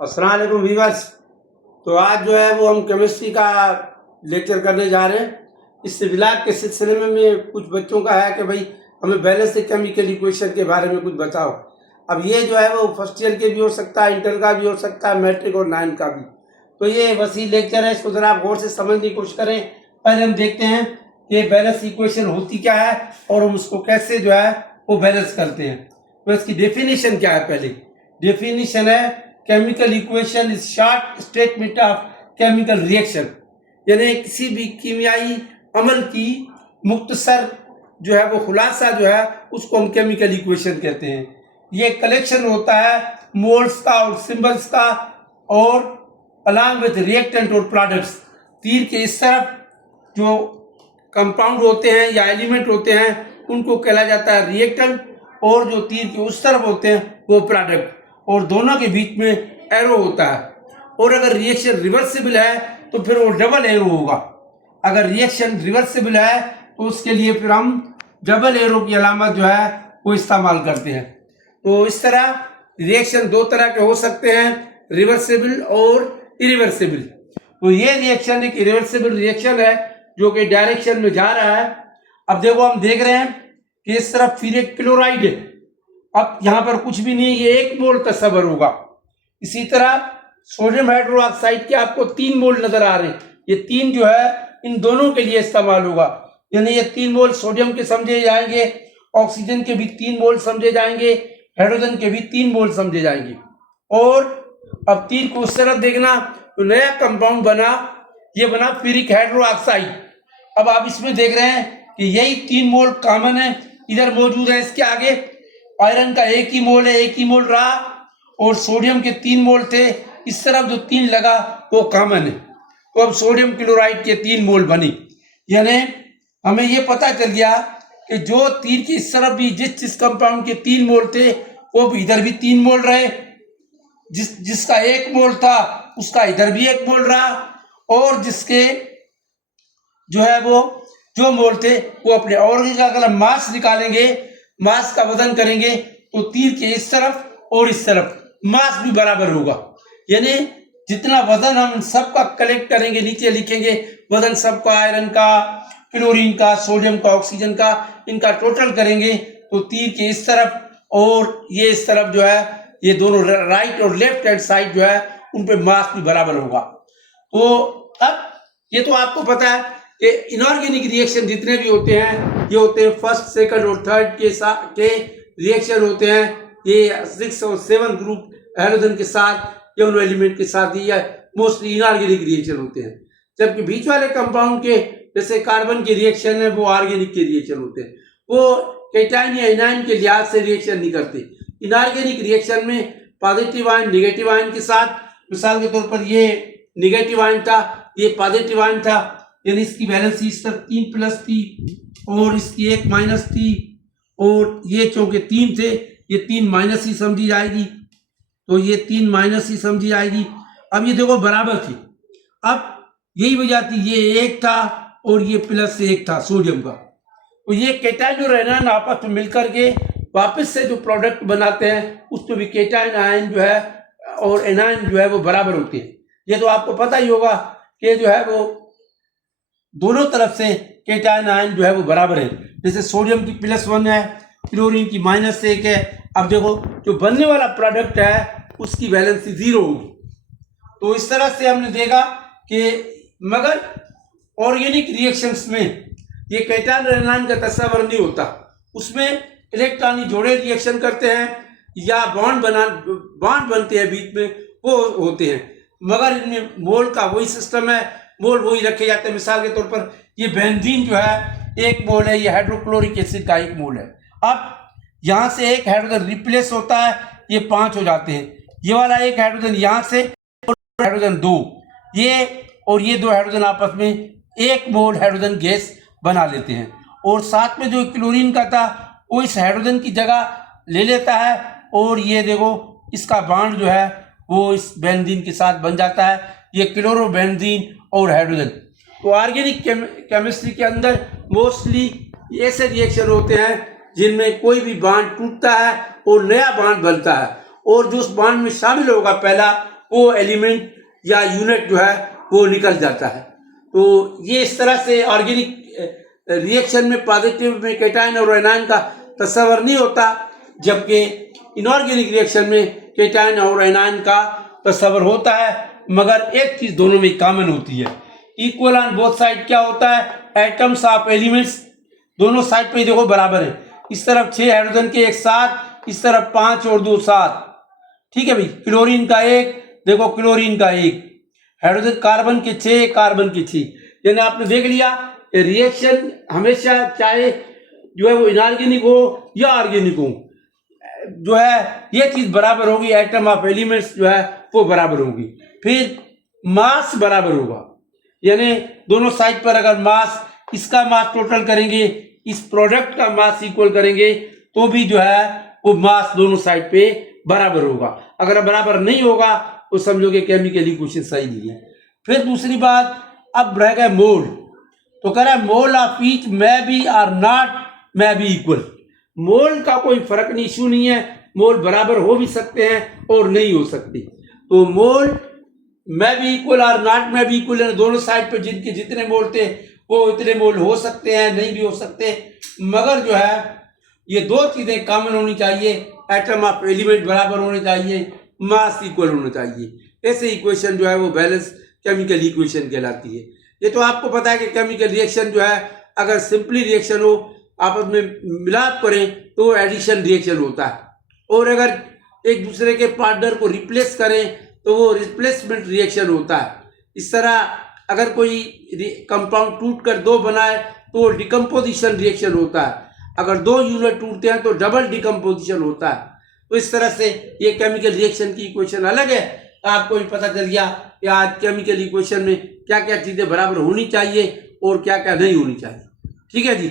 अस्सलाम वालेकुम व्यूअर्स। तो आज जो है वो हम केमिस्ट्री का लेक्चर करने जा रहे हैं। इस ब्लॉग के सिलसिले में कुछ बच्चों का है कि भाई हमें बैलेंस केमिकल इक्वेशन के बारे में कुछ बताओ। अब ये जो है वो फर्स्ट ईयर के भी हो सकता है, इंटर का भी हो सकता है, मैट्रिक और 9 का भी। तो ये वसी लेक्चर है, इसको ज़रा आप गौर से समझने की कोशिश करें। पहले हम देखते हैं कि बैलेंस इक्वेशन होती क्या है और हम उसको कैसे जो है वो बैलेंस करते हैं। तो इसकी डेफिनेशन क्या है? पहले डेफिनेशन है chemical equation is short statement of chemical reaction, यानी किसी भी कीमियाई अमल की मुख्तसर जो है वो खुलासा जो है उसको हम केमिकल इक्वेशन कहते हैं। ये कलेक्शन होता है मोल्स का और सिंबल्स का और अलॉन्ग विद रिएक्टेंट और प्रोडक्ट्स। तीर के इस तरफ जो कंपाउंड होते हैं या एलिमेंट होते हैं उनको कहला जाता है रिएक्टेंट, और जो तीर के उस तरफ होते हैं वो प्रोडक्ट, और दोनों के बीच में एरो होता है। और अगर रिएक्शन रिवर्सिबल है तो फिर वो डबल एरो होगा। अगर रिएक्शन रिवर्सिबल है तो उसके लिए फिर हम डबल एरो की अलामत जो है वो इस्तेमाल करते हैं। तो इस तरह रिएक्शन दो तरह के हो सकते हैं, रिवर्सिबल और इरिवर्सिबल। तो ये रिएक्शन एक इरिवर्सिबल रिएक्शन है जो कि डायरेक्शन में जा रहा है। अब देखो हम देख रहे हैं कि इस तरफ फिर एक क्लोराइड है। अब यहाँ पर कुछ भी नहीं, ये 1 मोल तस्वर होगा। इसी तरह सोडियम हाइड्रोक्साइड के आपको 3 मोल नजर आ रहे हैं। ये 3 जो है इन दोनों के लिए इस्तेमाल होगा, यानी ये 3 मोल सोडियम के समझे जाएंगे, ऑक्सीजन के भी 3 मोल समझे जाएंगे, हाइड्रोजन के भी 3 मोल समझे जाएंगे। और अब तीर को उस तरफ देखना तो नया कंपाउंड बना, ये बना फेरिक हाइड्रोक्साइड। अब आप इसमें देख रहे हैं कि यही 3 मोल कॉमन है, इधर मौजूद है। इसके आगे आयरन का 1 ही मोल है, 1 ही मोल रहा, और सोडियम के 3 मोल थे। इस तरफ जो 3 लगा वो कॉमन है। तो अब सोडियम क्लोराइड के 3 मोल बनी, यानी हमें ये पता चल गया कि जो तीर की इस तरफ भी जिस कंपाउंड के 3 मोल थे वो भी इधर भी 3 मोल रहे। जिसका 1 मोल था उसका इधर भी 1 मोल रहा, और जिसके जो है वो जो मोल थे वो अपने ऑर्गन का अगर मास निकालेंगे, मास का वजन करेंगे तो तीर के इस तरफ और इस तरफ मास भी बराबर होगा। यानी जितना वजन हम सबका कलेक्ट करेंगे, नीचे लिखेंगे वजन सबका, आयरन का, क्लोरीन का, सोडियम का, ऑक्सीजन का, इनका टोटल करेंगे तो तीर के इस तरफ और ये इस तरफ जो है ये दोनों राइट और लेफ्ट हैंड साइड जो है उन पे मास भी बराबर होगा। तो अब ये तो आपको पता है कि इनऑर्गेनिक रिएक्शन जितने भी होते हैं ये होते हैं फर्स्ट, सेकंड और थर्ड के रिएक्शन होते हैं। ये 6 और 7 ग्रुप हाइड्रोजन के साथ या उन एलिमेंट के साथ ही मोस्टली इनऑर्गेनिक रिएक्शन होते हैं। जबकि बीच वाले कंपाउंड के जैसे कार्बन के रिएक्शन है वो ऑर्गेनिक के रिएक्शन होते हैं। वो केटाइन या एनाइन के लिहाज से रिएक्शन नहीं करते। इनऑर्गेनिक रिएक्शन में पॉजिटिव आयन नेगेटिव आयन के साथ, मिसाल के तौर पर ये नेगेटिव आयन था, ये पॉजिटिव आयन था, यानी इसकी वैलेंसी इस तरफ 3 प्लस थी और इसकी 1 माइनस थी, और ये चूंकि 3 थे ये 3 माइनस ही समझी जाएगी, तो ये 3 माइनस ही समझी जाएगी। अब ये देखो बराबर थी। अब यही वजह थी, ये 1 था और ये प्लस 1 था सोडियम का। तो ये केटाइन और एनाइन आपस में मिलकर के वापस से जो प्रोडक्ट बनाते हैं उसमें भी केटाइन आयन जो है और एनाइन जो है वो बराबर होते हैं। ये तो आपको पता ही होगा कि जो है वो दोनों तरफ से केटाइन आयन जो है वो बराबर है। जैसे सोडियम की +1 है, क्लोरीन की -1 है। अब देखो जो बनने वाला प्रोडक्ट है उसकी वैलेंसी 0 होगी। तो इस तरह से हमने देखा कि मगर ऑर्गेनिक रिएक्शंस में ये केटाइन और एनाइन का तस्वर नहीं होता। उसमें इलेक्ट्रॉनी जोड़े रिएक्शन करते हैं या बॉन्ड बनते हैं बीच में, वो होते हैं। मगर इनमें मोल का वही सिस्टम है, मोल वही रखे जाते हैं। मिसाल के तौर पर ये बेंजीन जो है 1 मोल है, ये हाइड्रोक्लोरिक एसिड का 1 मोल है। अब यहाँ से एक हाइड्रोजन रिप्लेस होता है, ये 5 हो जाते हैं। ये वाला एक हाइड्रोजन यहाँ से और हाइड्रोजन 2, ये और ये 2 हाइड्रोजन आपस में 1 मोल हाइड्रोजन गैस बना लेते हैं। और साथ में जो क्लोरीन का था वो इस हाइड्रोजन की जगह ले लेता है, और ये देखो इसका बॉन्ड जो है वो इस बेंजीन के साथ बन जाता है, ये क्लोरोबेंजीन और हाइड्रोजन। तो ऑर्गेनिक केमिस्ट्री के अंदर मोस्टली ऐसे रिएक्शन होते हैं जिनमें कोई भी बॉन्ड टूटता है और नया बॉन्ड बनता है, और जो उस बॉन्ड में शामिल होगा पहला वो एलिमेंट या यूनिट जो है वो निकल जाता है। तो ये इस तरह से ऑर्गेनिक रिएक्शन में पॉजिटिव में केटायन और एनायन का तस्वर नहीं होता, जबकि इनऑर्गेनिक रिएक्शन में केटायन और एनायन का तस्वर होता है। मगर एक चीज दोनों में कॉमन होती है, इक्वल ऑन बोथ साइड क्या होता है, एटम्स ऑफ एलिमेंट्स दोनों साइड पे देखो बराबर है। इस तरफ 6 हाइड्रोजन के एक साथ, इस तरफ 5 और 2 7। ठीक है भाई, क्लोरीन का एक, देखो क्लोरीन का एक, हाइड्रोजन कार्बन के 6, कार्बन के 6। यानी आपने देख लिया रिएक्शन हमेशा चाहे जो है वो इनऑर्गेनिक हो या ऑर्गेनिक हो, जो है ये चीज बराबर होगी, एटम ऑफ एलिमेंट्स जो है वो बराबर होगी। फिर मास बराबर होगा, यानी दोनों साइड पर अगर मास, इसका मास टोटल करेंगे, इस प्रोडक्ट का मास इक्वल करेंगे, तो भी जो है वो मास दोनों साइड पे बराबर होगा। अगर बराबर नहीं होगा तो समझोगे केमिकल इक्वेशन सही नहीं है। फिर दूसरी बात, अब रह गया मोल। तो कह रहा है mole of each may be are not may be equal. Mole का कोई फर्क नहीं, इशू नहीं है, मोल बराबर हो भी सकते हैं और नहीं हो सकते। तो मोल मे बी इक्वल और नॉट मे बी इक्वल, दोनों साइड पे जिनके जितने मोल थे वो इतने मोल हो सकते हैं, नहीं भी हो सकते। मगर जो है ये दो चीजें कॉमन होनी चाहिए, एटम ऑफ एलिमेंट बराबर होने चाहिए, मास इक्वल होना चाहिए। ऐसे इक्वेशन जो है वो बैलेंस केमिकल इक्वेशन कहलाती है। ये तो आपको पता है कि केमिकल रिएक्शन जो है अगर सिंपली रिएक्शन हो, आपस में मिलाप करें तो एडिशन रिएक्शन होता है, और अगर एक दूसरे के पार्टनर को रिप्लेस करें तो वो रिप्लेसमेंट रिएक्शन होता है। इस तरह अगर कोई कंपाउंड टूट कर दो बनाए तो डिकम्पोजिशन रिएक्शन होता है, अगर दो यूनिट टूटते हैं तो डबल डिकम्पोजिशन होता है। तो इस तरह से ये केमिकल रिएक्शन की इक्वेशन अलग है। आपको भी पता चल गया कि आज केमिकल इक्वेशन में क्या क्या चीज़ें बराबर होनी चाहिए और क्या क्या नहीं होनी चाहिए। ठीक है जी।